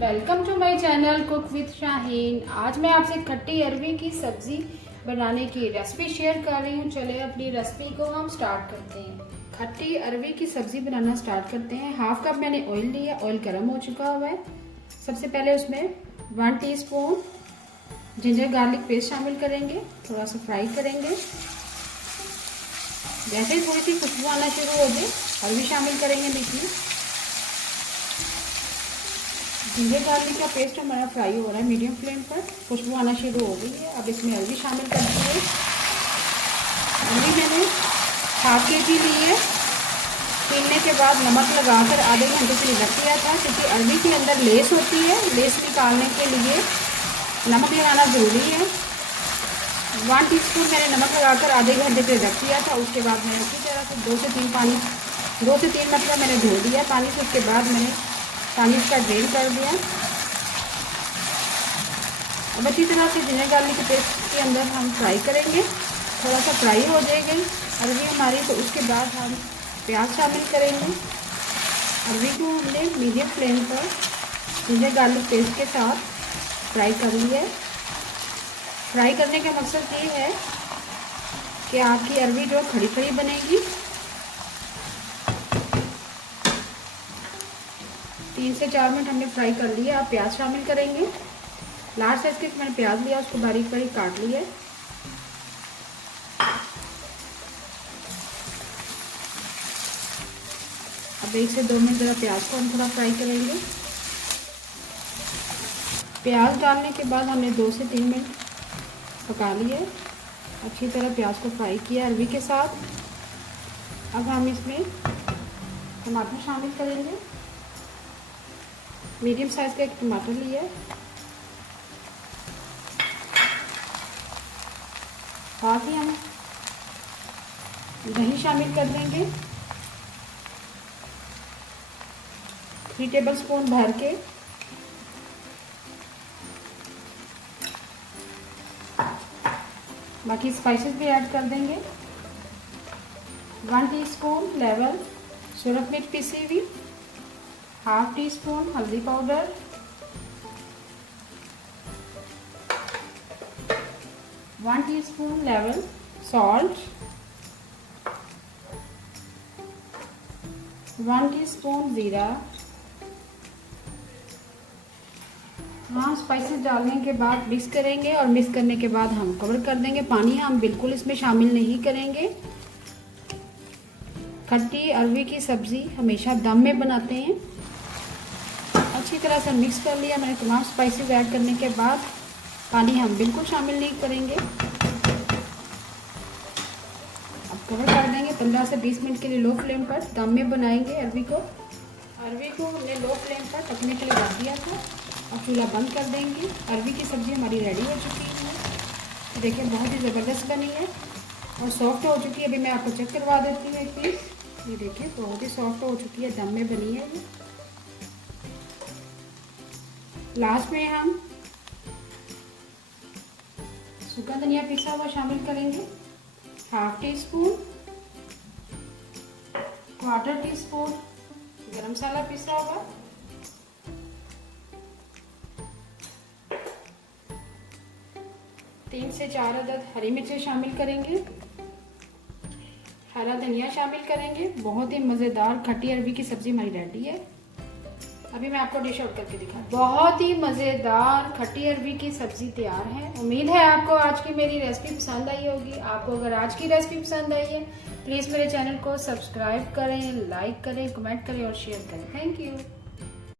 Welcome to my channel cook with Shaheen. आज मैं आपसे खट्टी अरवी की सब्जी बनाने की रेसिपी शेयर कर रही हूँ। चले अपनी रेसिपी को हम स्टार्ट करते हैं। खट्टी अरवी की सब्जी बनाना स्टार्ट करते हैं। हाफ कप मैंने ऑयल लिया, ऑयल गर्म हो चुका हुआ है। सबसे पहले उसमें 1 टीस्पून जिंजर गार्लिक पेस्ट शामिल करेंगे, थोड़ा सा फ्राई करेंगे। जैसे ही थोड़ी सी खुशबू आना शुरू हो जाए अरवी शामिल करेंगे बीच में। जिंजर गार्लिक का पेस्ट हमारा फ्राई हो रहा है मीडियम फ्लेम पर, खुशबू आना शुरू हो गई है। अब इसमें अरवी शामिल कर दीजिए। अरवी मैंने 1/2 kg ली है। छीलने के बाद नमक लगाकर आधे घंटे के लिए रख दिया था, क्योंकि अरवी के अंदर लेस होती है। लेस निकालने के लिए नमक लगाना ज़रूरी है। 1 टीस्पून मैंने नमक लगाकर आधे घंटे के लिए रख दिया था। उसके बाद मैंने अच्छी तरह से 2 से 3 मतलब मैंने धो दिया पानी से। उसके बाद मैंने पानी इसका ड्रेन कर दिया। अब अच्छी तरह से जिंजर गार्लिक के पेस्ट के अंदर हम फ्राई करेंगे। थोड़ा सा फ्राई हो जाएगी अरवी हमारी, तो उसके बाद हम प्याज शामिल करेंगे। अरवी को हमने मीडियम फ्लेम पर जिंजर गार्लिक पेस्ट के साथ फ्राई कर लिया है। फ्राई करने का मकसद ये है कि आपकी अरवी जो खड़ी खड़ी बनेगी। 3 से 4 मिनट हमने फ्राई कर लिया। आप प्याज शामिल करेंगे। लार्ज साइज के मैंने प्याज लिया, उसको बारीक बारीक काट लिया। अब 1 से 2 मिनट ज़रा प्याज को हम थोड़ा फ्राई करेंगे। प्याज डालने के बाद हमने 2 से 3 मिनट पका लिए। अच्छी तरह प्याज को फ्राई किया अरवी के साथ। अब हम इसमें टमाटर शामिल करेंगे। मीडियम साइज का एक टमाटर लिया है। साथ ही हम दही शामिल कर देंगे, 3 टेबलस्पून भर के। बाकी स्पाइसेस भी ऐड कर देंगे। 1 टीस्पून लेवल सूरत मिर्च पीसी हुई, 1/2 टीस्पून हल्दी powder, 1 teaspoon level salt, 1 teaspoon जीरा। हाँ, स्पाइसेस डालने के बाद मिक्स करेंगे और मिक्स करने के बाद हम कवर कर देंगे। पानी हम बिल्कुल इसमें शामिल नहीं करेंगे। खट्टी अरवी की सब्जी हमेशा दम में बनाते हैं। अच्छी तरह से मिक्स कर लिया मैंने। तमाम स्पाइसेस ऐड करने के बाद पानी हम बिल्कुल शामिल नहीं करेंगे। अब कवर कर देंगे। 15 से 20 मिनट के लिए लो फ्लेम पर दम में बनाएंगे अरवी को। अरवी को हमने लो फ्लेम पर पकने के लिए रख दिया था। अब चूल्हा बंद कर देंगे। अरवी की सब्ज़ी हमारी रेडी हो चुकी है। देखिए बहुत ही ज़बरदस्त बनी है और सॉफ्ट हो चुकी है। अभी मैं आपको चेक करवा देती हूँ एक पीस। ये देखिए बहुत ही सॉफ्ट हो चुकी है, दम में बनी है ये। लास्ट में हम सूखा धनिया पिसा हुआ शामिल करेंगे, 1/2 टीस्पून, 1/4 टीस्पून गरम मसाला पिसा हुआ, 3 से 4 अदद हरी मिर्चें शामिल करेंगे, हरा धनिया शामिल करेंगे। बहुत ही मज़ेदार खट्टी अरवी की सब्जी हमारी रेडी है। अभी मैं आपको डिश आउट करके दिखा। बहुत ही मज़ेदार खट्टी अरवी की सब्जी तैयार है। उम्मीद है आपको आज की मेरी रेसिपी पसंद आई होगी। आपको अगर आज की रेसिपी पसंद आई है प्लीज़ मेरे चैनल को सब्सक्राइब करें, लाइक करें, कमेंट करें और शेयर करें। Thank you.